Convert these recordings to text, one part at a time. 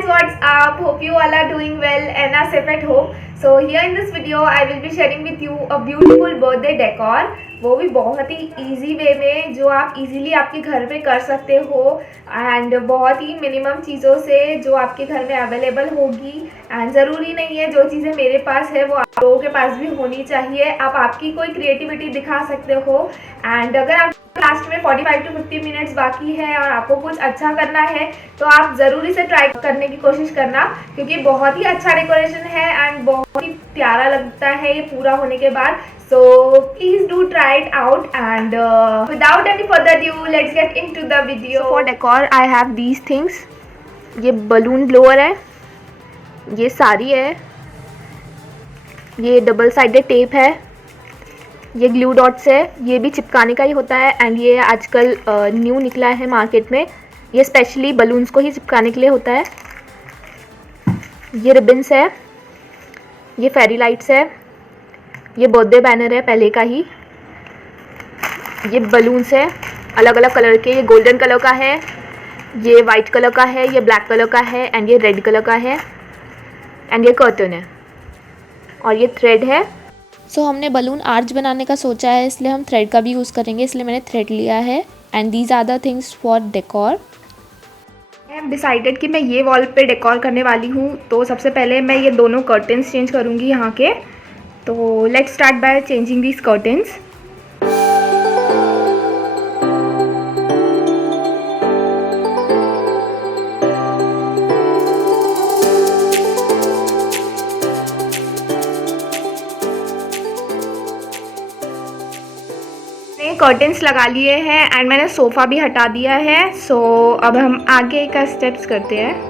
guys, what's up? Hope you all are doing well and are safe at home. So here in this video I will be sharing with you a beautiful birthday decor, वो भी बहुत ही easy way में जो आप इजीली आपके घर पे कर सकते हो एंड बहुत ही मिनिमम चीज़ों से जो आपके घर में अवेलेबल होगी। एंड ज़रूरी नहीं है जो चीज़ें मेरे पास है वो आप लोगों के पास भी होनी चाहिए। आप आपकी कोई क्रिएटिविटी दिखा सकते हो। एंड अगर आप लास्ट में 45 to 50 मिनट्स बाकी है और आपको कुछ अच्छा करना है तो आप ज़रूरी से ट्राई करने की कोशिश करना, क्योंकि बहुत ही अच्छा डेकोरेशन है एंड बहुत ही प्यारा लगता है ये पूरा होने के बाद। So please do try it out and without any further ado, let's get into the video. So for decor I have these things. ये balloon blower है, ये साड़ी है, ये डबल साइडेड टेप है, ये ग्लू डॉट्स है, ये भी चिपकाने का ही होता है एंड ये आजकल न्यू निकला है मार्केट में। ये स्पेशली बलून्स को ही चिपकाने के लिए होता है। ये रिबन्स है, ये फेरी लाइट्स है, ये बर्थडे बैनर है पहले का ही, ये बलून्स है अलग अलग कलर के, ये गोल्डन कलर का है, ये वाइट कलर का है, ये ब्लैक कलर का है एंड ये रेड कलर का है एंड ये कर्टन है और ये थ्रेड है। सो हमने बलून आर्च बनाने का सोचा है, इसलिए हम थ्रेड का भी यूज़ करेंगे, इसलिए मैंने थ्रेड लिया है। And these are the things for decor. I am decided कि मैं ये वॉल पे डेकोर करने वाली हूँ, तो सबसे पहले मैं ये दोनों कर्टन्स चेंज करूँगी यहाँ के। तो let's start by changing these curtains. Curtains लगा लिए हैं एंड मैंने सोफ़ा भी हटा दिया है। सो अब हम आगे का स्टेप्स करते हैं।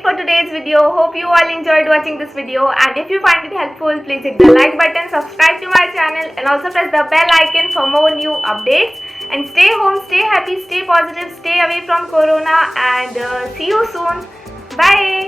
it for today's video. Hope you all enjoyed watching this video, and if you find it helpful, please hit the like button, subscribe to my channel, and also press the bell icon for more new updates. And stay home, stay happy, stay positive, stay away from corona, and see you soon. Bye.